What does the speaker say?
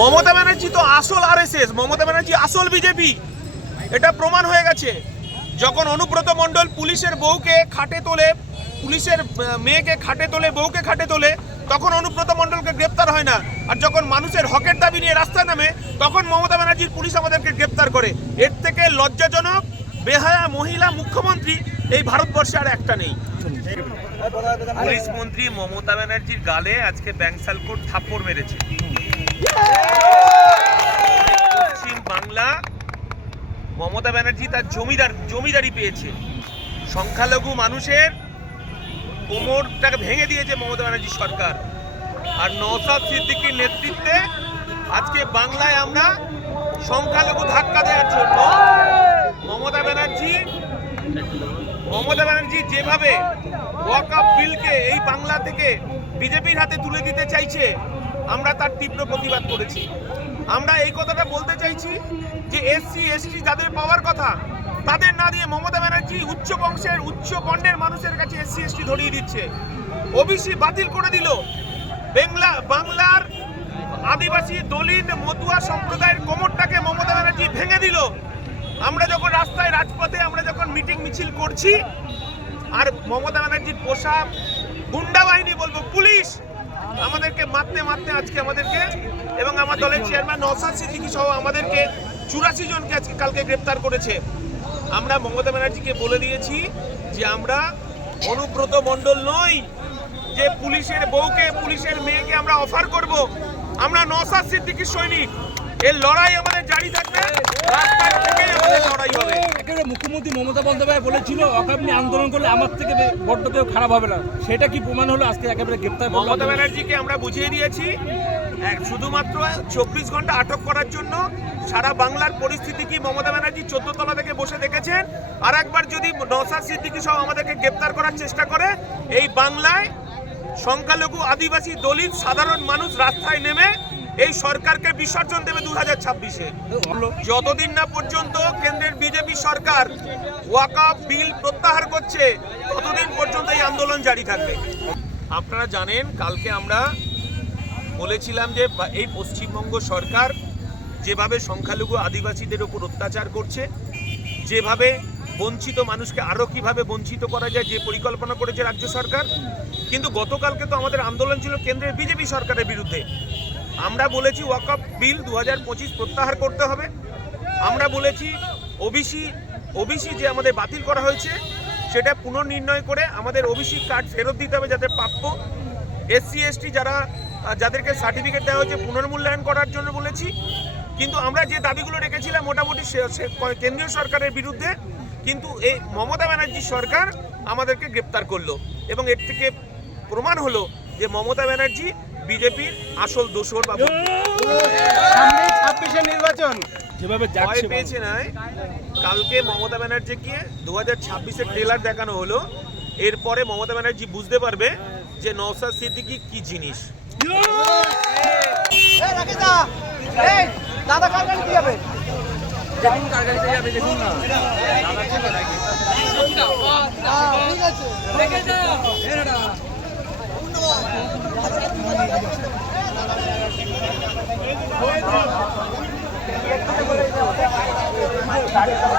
মমতা ব্যানার্জি তো আসল আরএসএস, মমতা ব্যানার্জি আসল বিজেপি। এটা প্রমাণ হয়ে গেছে। যখন অনুব্রত মণ্ডল পুলিশের বউকে খাটে তোলে, পুলিশের মেয়েকে খাটে তোলে, বউকে খাটে তোলে, তখন অনুব্রত মণ্ডলকে গ্রেপ্তার হয় না। আর যখন মানুষের হকের দাবি নিয়ে রাস্তায় নামে, তখন মমতা ব্যানার্জির পুলিশ আমাদেরকে গ্রেপ্তার করে। এর থেকে লজ্জাজনক, বেহায়া মহিলা মুখ্যমন্ত্রী এই ভারতবর্ষে আর একটা নেই। পুলিশ মন্ত্রী মমতা ব্যানার্জির গালে আজকে ব্যাংসাল কোর্ট থাপ্পড় মেরেছে পশ্চিম বাংলা মমতা ব্যানার্জি তার জমিদার, জমিদারি পেয়েছে। সংখ্যালঘু মানুষের কোমরটাকে ভেঙে দিয়েছে মমতা ব্যানার্জি সরকার। আর নওসাদ সিদ্দিকির নেতৃত্বে আজকে বাংলায় আমরা সংখ্যালঘু ধাক্কা দেওয়ার জন্য মমতা ব্যানার্জি মমতা ব্যানার্জি যেভাবে ওয়াকআপ বিলকে এই বাংলা থেকে বিজেপির হাতে তুলে দিতে চাইছে আমরা তার তীব্র প্রতিবাদ করেছি। আমরা এই কথাটা বলতে চাইছি যে এসসি এসটি যাদের পাওয়ার কথা, তাদের না দিয়ে মমতা ব্যানার্জি উচ্চ বংশের, উচ্চ বর্ণের মানুষের কাছে এসসি এসটি ধরিয়ে দিচ্ছে। ওবিসি বাতিল করে দিল। বেংলা, বাংলার আদিবাসী দলিত মতুয়া সম্প্রদায়ের কোমরটাকে মমতা ব্যানার্জি ভেঙে দিল। আমরা যখন রাস্তায় রাজপথে, আমরা যখন মিটিং মিছিল করছি, আর মমতা ব্যানার্জির পোশাক, গুন্ডা বাহিনী বলব, পুলিশ আমাদেরকে মারতে মারতে আজকে আমাদেরকে এবং আমার দলের চেয়ারম্যান নসাদ সিদ্দিকী সহ আমাদেরকে চুরাশি জনকে আজকে কালকে গ্রেপ্তার করেছে। আমরা মমতা ব্যানার্জিকে বলে দিয়েছি যে আমরা অনুব্রত মণ্ডল নই, যে পুলিশের বউকে, পুলিশের মেয়েকে আমরা অফার করব। আমরা নওসাদ সিদ্দিকীর সৈনিক। এর লড়াই আমাদের জারি থাকবে। রাস্তার থেকে আমাদের লড়াই হবে। একেবারে মুখ্যমন্ত্রী মমতা বন্দ্যোপাধ্যায় বলেছিল অকামনি আন্দোলন করলে আমার থেকে বড্ড কেউ খারাপ হবে না। সেটা কি প্রমাণ হলো? আজকে একেবারে গ্রেপ্তার মমতা ব্যানার্জিকে আমরা বুঝিয়ে দিয়েছি। শুধুমাত্র চব্বিশ ঘণ্টা আটক করার জন্য সারা বাংলার পরিস্থিতি কি মমতা ব্যানার্জি চোদ্দ তলা থেকে বসে দেখেছেন? আর একবার যদি নসাদ সিদ্দিকী সহ আমাদেরকে গ্রেপ্তার করার চেষ্টা করে এই বাংলায় সংখ্যালঘু আদিবাসী দলিত সাধারণ মানুষ রাস্তায় নেমে এই সরকারকে বিসর্জন দেবে দু হাজার ছাব্বিশে। যতদিন না পর্যন্ত কেন্দ্রের বিজেপি সরকার ওয়াকাফ বিল প্রত্যাহার করছে, ততদিন পর্যন্ত এই আন্দোলন জারি থাকবে। আপনারা জানেন, কালকে আমরা বলেছিলাম যে এই পশ্চিমবঙ্গ সরকার যেভাবে সংখ্যালঘু আদিবাসীদের উপর অত্যাচার করছে, যেভাবে বঞ্চিত মানুষকে আরও কীভাবে বঞ্চিত করা যায়, যে পরিকল্পনা করেছে রাজ্য সরকার? কিন্তু গতকালকে তো আমাদের আন্দোলন ছিল কেন্দ্রের বিজেপি সরকারের বিরুদ্ধে। আমরা বলেছি ওয়াকআপ বিল দু হাজার পঁচিশ প্রত্যাহার করতে হবে। আমরা বলেছি ওবিসি ওবিসি যে আমাদের বাতিল করা হয়েছে, সেটা পুনর্নির্ণয় করে আমাদের ওবিসি কার্ড ফেরত দিতে হবে যাদের প্রাপ্য এসসি এসটি যারা, যাদেরকে সার্টিফিকেট দেওয়া হয়েছে পুনর্মূল্যায়ন করার জন্য বলেছি। কিন্তু আমরা যে দাবিগুলো রেখেছিলাম, মোটামুটি কেন্দ্রীয় সরকারের বিরুদ্ধে কিন্তু এই মমতা ব্যানার্জি সরকার আমাদেরকে গ্রেপ্তার করল এবং এর থেকে প্রমাণ হলো যে মমতা ব্যানার্জি বিজেপির আসল দোষর বা সামনে ছাব্বিশে নির্বাচন। যেভাবে ভয় যাচ্ছে পেয়েছে না কালকে মমতা ব্যানার্জিকে দু হাজার ছাব্বিশের ট্রেলার দেখানো হলো। এরপরে মমতা ব্যানার্জি বুঝতে পারবে যে নওসাদ সিদ্দিকি কি জিনিস। দাদা কার গাড়ি দিয়ে যাবে আমার